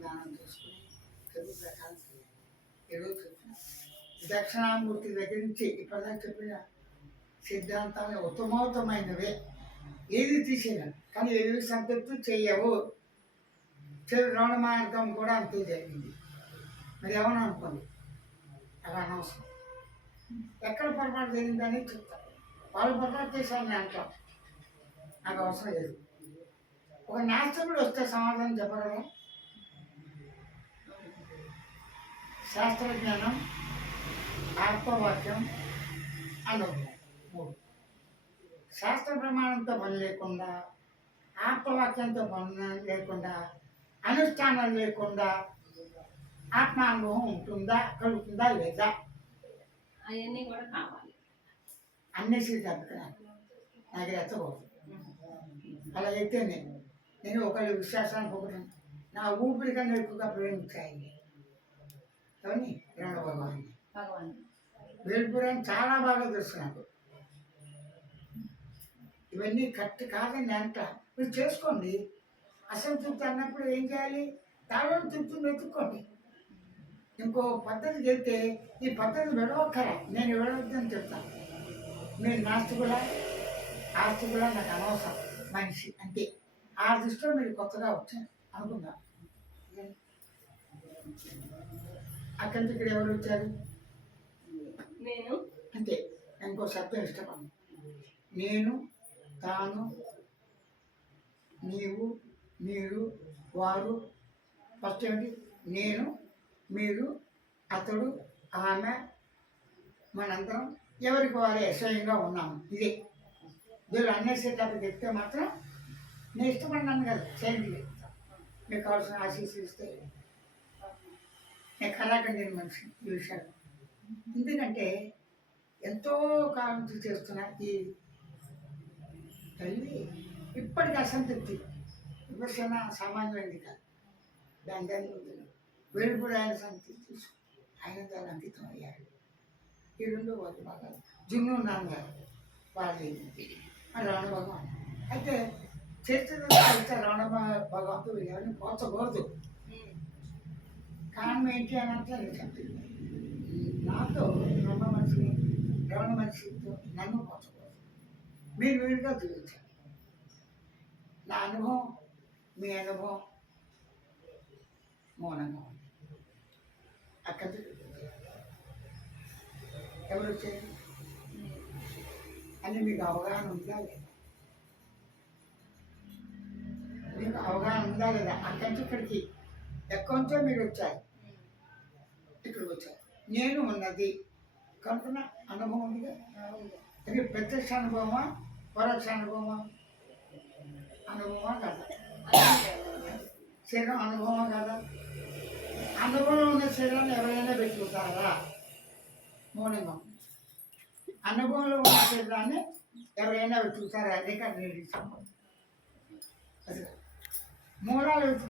దానం చేసుకుని చదువు ప్రకారం చేయాలి. ఈరోజు చెప్పిన దక్షిణామూర్తి దగ్గర నుంచి ఇప్పటిదాకా చెప్పిన సిద్ధాంతాలు ఉత్తమోత్తమైనవే. ఏది తీసేయను కానీ ఏది సంతృప్తి చేయవు. చెడు రమణ మార్గం కూడా అంతే జరిగింది. మరి ఏమని అనుకోండి? అలా అనవసరం. ఎక్కడ పొరపాటు జరిగిందని చెప్తారు వాళ్ళు పొరపాటు చేశారని అంటాం. నాకు అవసరం లేదు. ఒక నాస్తికుడు వస్తే సమాధానం చెప్పగలరా? శాస్త్రజ్ఞానం ఆత్మవాక్యం అనుభవం మూడు. శాస్త్ర ప్రమాణంతో పని లేకుండా ఆత్మవాక్యంతో పని లేకుండా అనుష్ఠానం లేకుండా ఆత్మానుభవం ఉంటుందా కలుగుతుందా లేదా? అవన్నీ కూడా కావాలి. అన్నేసి తప్పుతున్నాను నాకు రెచ్చకూడదు అలా అయితే నేను నేను ఒకరి విశ్వాసానికి ఒకటి నా ఊపిరి కన్నా ఎక్కువగా ప్రేమించాయి. రమణ భగవాన్. వేల్పురాన్ని చాలా బాగా తెలుసు నాకు ఇవన్నీ కరెక్ట్ కాదని అంట. మీరు చేసుకోండి. అసలు తృప్తి అన్నప్పుడు ఏం చేయాలి? తాళం తృప్తిని వెతుక్కోండి. ఇంకో పద్ధతికి వెళ్తే ఈ పద్ధతి విడవక్కరా. నేను విడవద్దని చెప్తాను. మీరు నాస్తికులా? ఆస్తికులా నాకు అనవసరం. మనిషి అంతే ఆ దృష్టిలో మీరు కొత్తగా వచ్చారు అనుకుందాం. అక్కడి నుంచి ఇక్కడ ఎవరు వచ్చారు? నేను. అంతే. ఇంకో శబ్దం ఇష్టపడను. నేను తాను నీవు మీరు వారు. ఫస్ట్ ఏమిటి? నేను మీరు అతడు ఆమె మనందరం ఎవరికి వారే స్వయంగా ఉన్నాము. ఇదే. వీళ్ళు అన్నేసేటప్పుడు చెప్తే మాత్రం నేను ఇష్టపడినాను కదా. చేయండి మీకు కావాల్సిన ఆశీస్సులు ఇస్తే నేను మనిషి ఈ విషయాలు. ఎందుకంటే ఎంతో కాలం నుంచి చేస్తున్న ఈ తల్లి ఇప్పటికీ అసంతృప్తి. విమర్శన సామాన్యమైనది కాదు. దాని దాని ఉంటుంది కూడా ఆయన సంతృప్తి ఆయన దాని అంకితం అయ్యారు. ఈ రెండు వాళ్ళు బాగా జున్ను నాన్నగారు వాళ్ళ రావణ భగవాన్. అయితే చరిత్ర అయితే రావణ భగవంతుడు ఎవరిని పోచకూడదు కారణం ఏంటి అని అంటే నాతో రమణ మనిషిని రమణ మనిషితో నన్ను పోచకూడదు మీరు వీడిగా చూపించాలి నా అనుభవం మీ అనుభవం మౌనంగా ఉంది. అక్కడ ఎవరు వచ్చారు? అని మీకు అవగాహన ఉందా లేదా? మీకు అవగాహన ఉందా లేదా? అక్కడి నుంచి ఇక్కడికి ఎక్కడి నుంచో మీరు వచ్చారు. ఇక్కడికి వచ్చాను నేను ఉన్నది కనుక అనుభవం ఉందిగా ఇది ప్రత్యక్ష అనుభవమా పరోక్ష అనుభవమా? అనుభవమా కదా? శరీరం అనుభవమా కదా? అనుభవం ఉన్న శరీరాన్ని ఎవరైనా పెట్టుకుంటారా? మౌనంగా అనుభవంలో ఉన్న శరీరాన్ని ఎవరైనా వెతుకుతారా అదే కదా. నేను మూలాలు